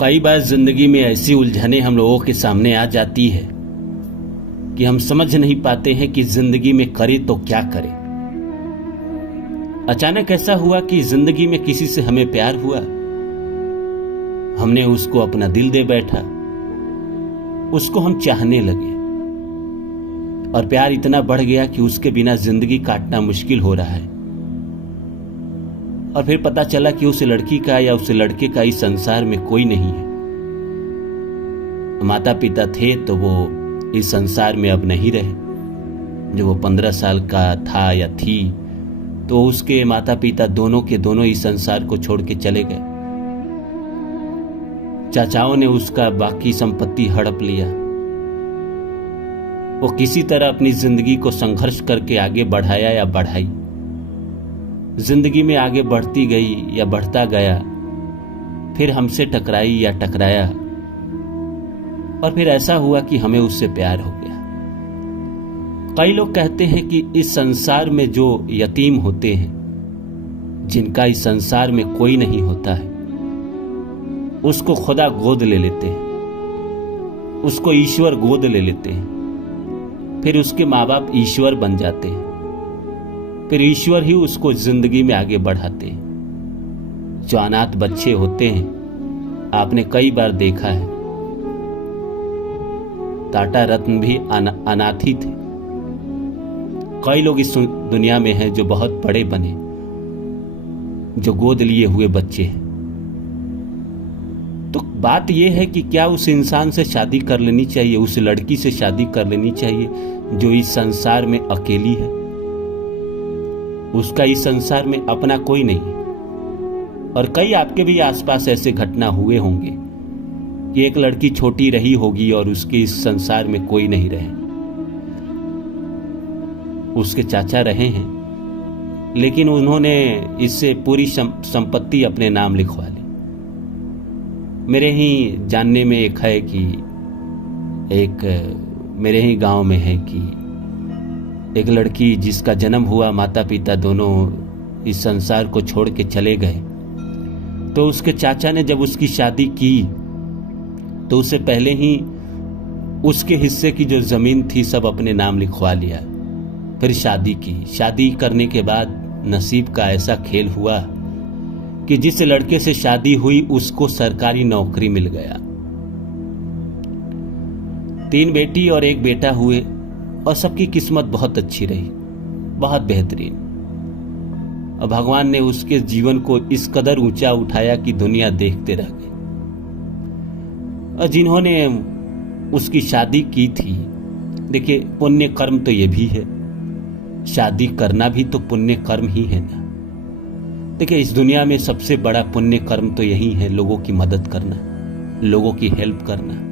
कई बार जिंदगी में ऐसी उलझने हम लोगों के सामने आ जाती है कि हम समझ नहीं पाते हैं कि जिंदगी में करें तो क्या करें। अचानक ऐसा हुआ कि जिंदगी में किसी से हमें प्यार हुआ, हमने उसको अपना दिल दे बैठा, उसको हम चाहने लगे और प्यार इतना बढ़ गया कि उसके बिना जिंदगी काटना मुश्किल हो रहा है। और फिर पता चला कि उस लड़की का या उस लड़के का इस संसार में कोई नहीं है। माता पिता थे तो वो इस संसार में अब नहीं रहे। जब वो 15 साल का था या थी तो उसके माता पिता दोनों के दोनों इस संसार को छोड़ के चले गए। चाचाओं ने उसका बाकी संपत्ति हड़प लिया। वो किसी तरह अपनी जिंदगी को संघर्ष करके आगे बढ़ाया या बढ़ाई। जिंदगी में आगे बढ़ती गई या बढ़ता गया, फिर हमसे टकराई या टकराया और फिर ऐसा हुआ कि हमें उससे प्यार हो गया। कई लोग कहते हैं कि इस संसार में जो यतीम होते हैं, जिनका इस संसार में कोई नहीं होता है, उसको खुदा गोद ले लेते हैं, उसको ईश्वर गोद ले लेते हैं। फिर उसके माँ बाप ईश्वर बन जाते हैं, फिर ईश्वर ही उसको जिंदगी में आगे बढ़ाते हैं। जो अनाथ बच्चे होते हैं, आपने कई बार देखा है, टाटा रत्न भी अनाथ ही थे। कई लोग इस दुनिया में हैं जो बहुत बड़े बने, जो गोद लिए हुए बच्चे हैं। तो बात यह है कि क्या उस इंसान से शादी कर लेनी चाहिए, उस लड़की से शादी कर लेनी चाहिए जो इस संसार में अकेली है, उसका इस संसार में अपना कोई नहीं। और कई आपके भी आसपास ऐसे घटना हुए होंगे कि एक लड़की छोटी रही होगी और उसके इस संसार में कोई नहीं रहे। उसके चाचा रहे हैं, लेकिन उन्होंने इससे पूरी संपत्ति अपने नाम लिखवा ली। मेरे ही जानने में एक है कि मेरे ही गांव में है कि एक लड़की जिसका जन्म हुआ, माता पिता दोनों इस संसार को छोड़ के चले गए, तो उसके चाचा ने जब उसकी शादी की तो उससे पहले ही उसके हिस्से की जो जमीन थी सब अपने नाम लिखवा लिया। फिर शादी की। शादी करने के बाद नसीब का ऐसा खेल हुआ कि जिस लड़के से शादी हुई उसको सरकारी नौकरी मिल गया। 3 बेटी और 1 बेटा हुए और सबकी किस्मत बहुत अच्छी रही, बहुत बेहतरीन। और भगवान ने उसके जीवन को इस कदर ऊंचा उठाया कि दुनिया देखते रह गई। और जिन्होंने उसकी शादी की थी, देखिए पुण्य कर्म तो ये भी है, शादी करना भी तो पुण्य कर्म ही है ना। देखिए इस दुनिया में सबसे बड़ा पुण्य कर्म तो यही है, लोगों की मदद करना, लोगों की हेल्प करना।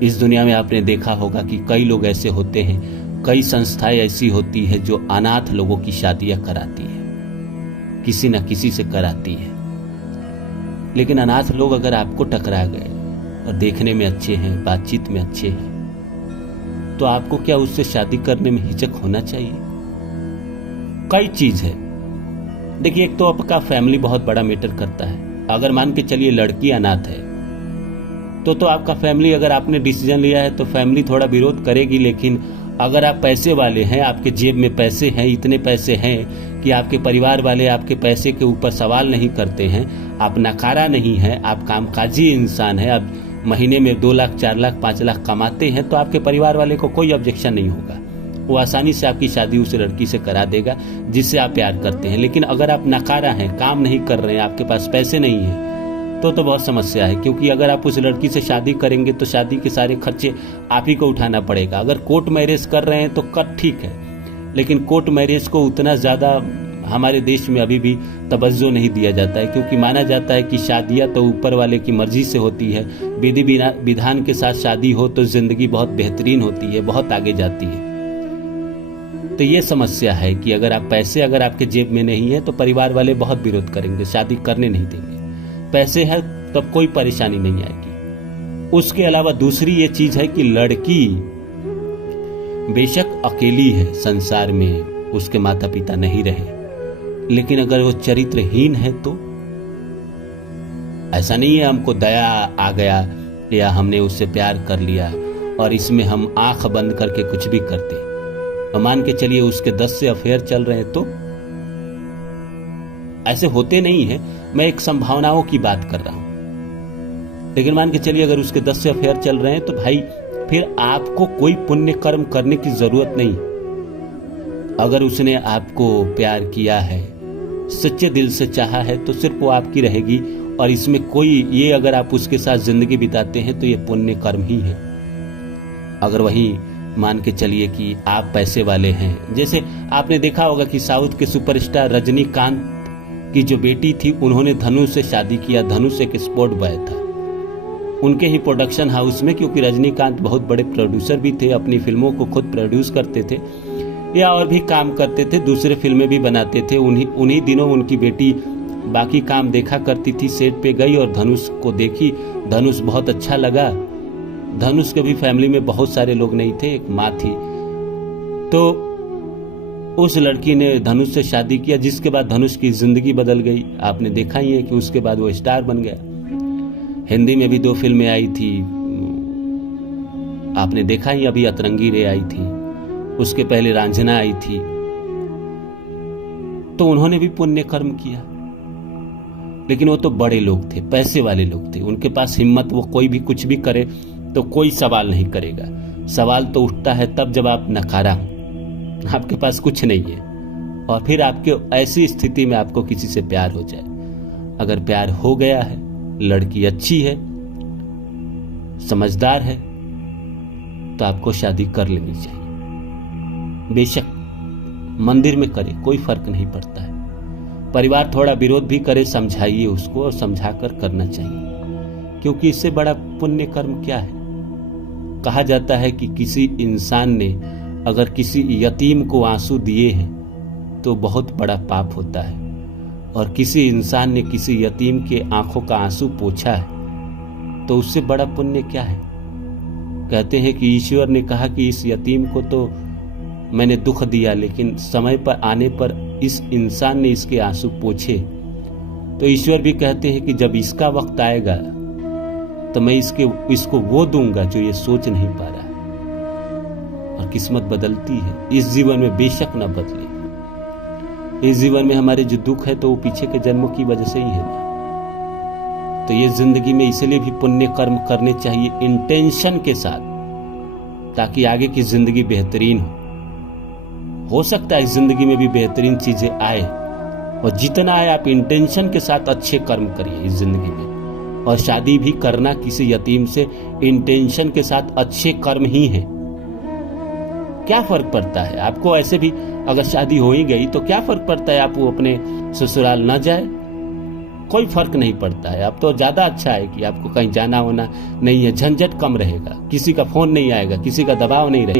इस दुनिया में आपने देखा होगा कि कई लोग ऐसे होते हैं, कई संस्थाएं ऐसी होती है जो अनाथ लोगों की शादियां कराती है, किसी न किसी से कराती है। लेकिन अनाथ लोग अगर आपको टकरा गए और देखने में अच्छे हैं, बातचीत में अच्छे हैं, तो आपको क्या उससे शादी करने में हिचक होना चाहिए? कई चीज है। देखिए एक तो आपका फैमिली बहुत बड़ा मैटर करता है। अगर मान के चलिए लड़की अनाथ है तो आपका फैमिली, अगर आपने डिसीजन लिया है तो फैमिली थोड़ा विरोध करेगी। लेकिन अगर आप पैसे वाले हैं, आपके जेब में पैसे हैं, इतने पैसे हैं कि आपके परिवार वाले आपके पैसे के ऊपर सवाल नहीं करते हैं, आप नकारा नहीं है, आप कामकाजी इंसान है, आप महीने में 2 लाख 4 लाख 5 लाख कमाते हैं, तो आपके परिवार वाले को कोई ऑब्जेक्शन नहीं होगा। वो आसानी से आपकी शादी उस लड़की से करा देगा जिससे आप प्यार करते हैं। लेकिन अगर आप नकारा हैं, काम नहीं कर रहे हैं, आपके पास पैसे नहीं है, तो बहुत समस्या है। क्योंकि अगर आप उस लड़की से शादी करेंगे तो शादी के सारे खर्चे आप ही को उठाना पड़ेगा। अगर कोर्ट मैरिज कर रहे हैं तो ठीक है, लेकिन कोर्ट मैरिज को उतना ज़्यादा हमारे देश में अभी भी तवज्जो नहीं दिया जाता है, क्योंकि माना जाता है कि शादियाँ तो ऊपर वाले की मर्जी से होती है। विधि विधान के साथ शादी हो तो जिंदगी बहुत बेहतरीन होती है, बहुत आगे जाती है। तो ये समस्या है कि अगर आपके जेब में नहीं है तो परिवार वाले बहुत विरोध करेंगे, शादी करने नहीं देंगे। पैसे है तब कोई परेशानी नहीं आएगी। उसके अलावा दूसरी ये चीज है कि लड़की बेशक अकेली है संसार में, उसके माता पिता नहीं रहे, लेकिन अगर वो चरित्रहीन है तो ऐसा नहीं है हमको दया आ गया या हमने उससे प्यार कर लिया और इसमें हम आंख बंद करके कुछ भी करते। और मान के चलिए उसके 10 से अफेयर चल रहे हैं, तो ऐसे होते नहीं है, मैं एक संभावनाओं की बात कर रहा हूं। लेकिन मान के चलिए अगर उसके 10 से अफेयर चल रहे हैं तो भाई फिर आपको कोई पुण्य कर्म करने की जरूरत नहीं। अगर उसने आपको प्यार किया है, सच्चे दिल से चाहा है, तो सिर्फ वो आपकी रहेगी। और इसमें कोई ये अगर आप उसके साथ जिंदगी बिताते हैं तो ये पुण्य कर्म ही है। अगर वही मान के चलिए कि आप पैसे वाले हैं, जैसे आपने देखा होगा कि साउथ के सुपरस्टार रजनीकांत की जो बेटी थी उन्होंने धनुष से शादी किया। धनुष एक स्पोर्ट बॉय था उनके ही प्रोडक्शन हाउस में, क्योंकि रजनीकांत बहुत बड़े प्रोड्यूसर भी थे, अपनी फिल्मों को खुद प्रोड्यूस करते थे या और भी काम करते थे, दूसरे फिल्में भी बनाते थे। उन्हीं दिनों उनकी बेटी बाकी काम देखा करती थी, सेट पे गई और धनुष को देखी। धनुष बहुत अच्छा लगा। धनुष के भी फैमिली में बहुत सारे लोग नहीं थे, एक माँ थी। तो उस लड़की ने धनुष से शादी किया, जिसके बाद धनुष की जिंदगी बदल गई। आपने देखा ही है कि उसके बाद वो स्टार बन गया। हिंदी में भी 2 फिल्में आई थी, आपने देखा ही, अभी अतरंगी रे आई थी, उसके पहले रांझना आई थी। तो उन्होंने भी पुण्य कर्म किया, लेकिन वो तो बड़े लोग थे, पैसे वाले लोग थे, उनके पास हिम्मत, वो कोई भी कुछ भी करे तो कोई सवाल नहीं करेगा। सवाल तो उठता है तब जब आप नकारा हो, आपके पास कुछ नहीं है और फिर आपके ऐसी स्थिति में आपको किसी से प्यार हो जाए। अगर प्यार हो गया है, लड़की अच्छी है, समझदार है, तो आपको शादी कर लेनी चाहिए। बेशक मंदिर में करे, कोई फर्क नहीं पड़ता है। परिवार थोड़ा विरोध भी करे, समझाइए उसको और समझाकर करना चाहिए, क्योंकि इससे बड़ा पुण्य कर्म क्या है। कहा जाता है कि किसी इंसान ने अगर किसी यतीम को आंसू दिए हैं तो बहुत बड़ा पाप होता है, और किसी इंसान ने किसी यतीम के आंखों का आंसू पोंछा है तो उससे बड़ा पुण्य क्या है। कहते हैं कि ईश्वर ने कहा कि इस यतीम को तो मैंने दुख दिया, लेकिन समय पर आने पर इस इंसान ने इसके आंसू पोंछे। तो ईश्वर भी कहते हैं कि जब इसका वक्त आएगा तो मैं इसको वो दूंगा जो ये सोच नहीं पा रहा। और किस्मत बदलती है, इस जीवन में बेशक न बदले। इस जीवन में हमारे जो दुख है तो वो पीछे के जन्मों की वजह से ही है ना। तो ये जिंदगी में इसलिए भी पुण्य कर्म करने चाहिए इंटेंशन के साथ, ताकि आगे की जिंदगी बेहतरीन हो सकता है इस जिंदगी में भी बेहतरीन चीजें आए, और जितना आए आप इंटेंशन के साथ अच्छे कर्म करिए इस जिंदगी में। और शादी भी करना किसी यतीम से इंटेंशन के साथ अच्छे कर्म ही है। क्या फर्क पड़ता है आपको, ऐसे भी अगर शादी हो ही गई तो क्या फर्क पड़ता है आप वो अपने ससुराल न जाए, कोई फर्क नहीं पड़ता है। अब तो ज्यादा अच्छा है कि आपको कहीं जाना होना नहीं है, झंझट कम रहेगा, किसी का फोन नहीं आएगा, किसी का दबाव नहीं रहेगा।